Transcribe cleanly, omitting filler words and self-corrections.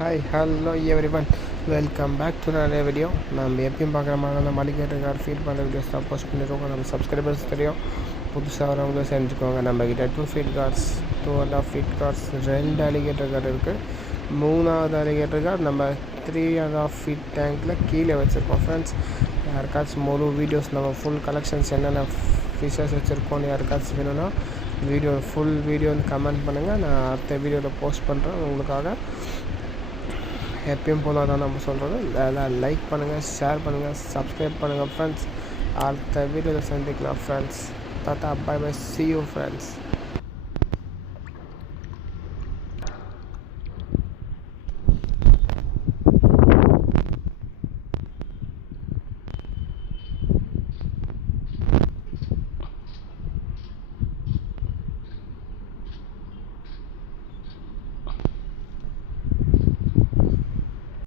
Hi hello everyone, welcome back to another video. நம்ம எப்பயும் பார்க்குற மாதிரி அந்த மளிகை ஃபீட் பண்ணுற வீடியோஸ் தான் போஸ்ட் பண்ணியிருக்கோம். நம்ம சப்ஸ்கிரைபர்ஸ் தெரியும், புதுசாக வரவங்களும் செஞ்சுக்கோங்க. நம்மக்கிட்ட 2 feet cords, 2.5 feet cords, 2 alligator cord இருக்குது. 3வது அலிகேட்டர் கார்டு நம்ம 3.5 ஃபீட் டேங்க்கில் கீழே வச்சுருக்கோம். ஃப்ரெண்ட்ஸ், யாருக்காச்சும் முழு வீடியோஸ் நம்ம ஃபுல் கலெக்ஷன்ஸ் என்னென்ன ஃபிஷஸ் வச்சுருக்கோன்னு யாருக்காச்சும் வேணும்னா ஃபுல் வீடியோ வந்து கமெண்ட் பண்ணுங்கள். நான் அடுத்த வீடியோவில் போஸ்ட் பண்ணுறேன் உங்களுக்காக. எப்பயும் போல தான் நம்ம சொல்கிறது. அதெல்லாம் லைக் பண்ணுங்கள், ஷேர் பண்ணுங்கள், சப்ஸ்கிரைப் பண்ணுங்கள் ஃப்ரெண்ட்ஸ். அடுத்த வீடியோவில் சந்திக்கலாம் friends. Tata, bye bye, see you friends.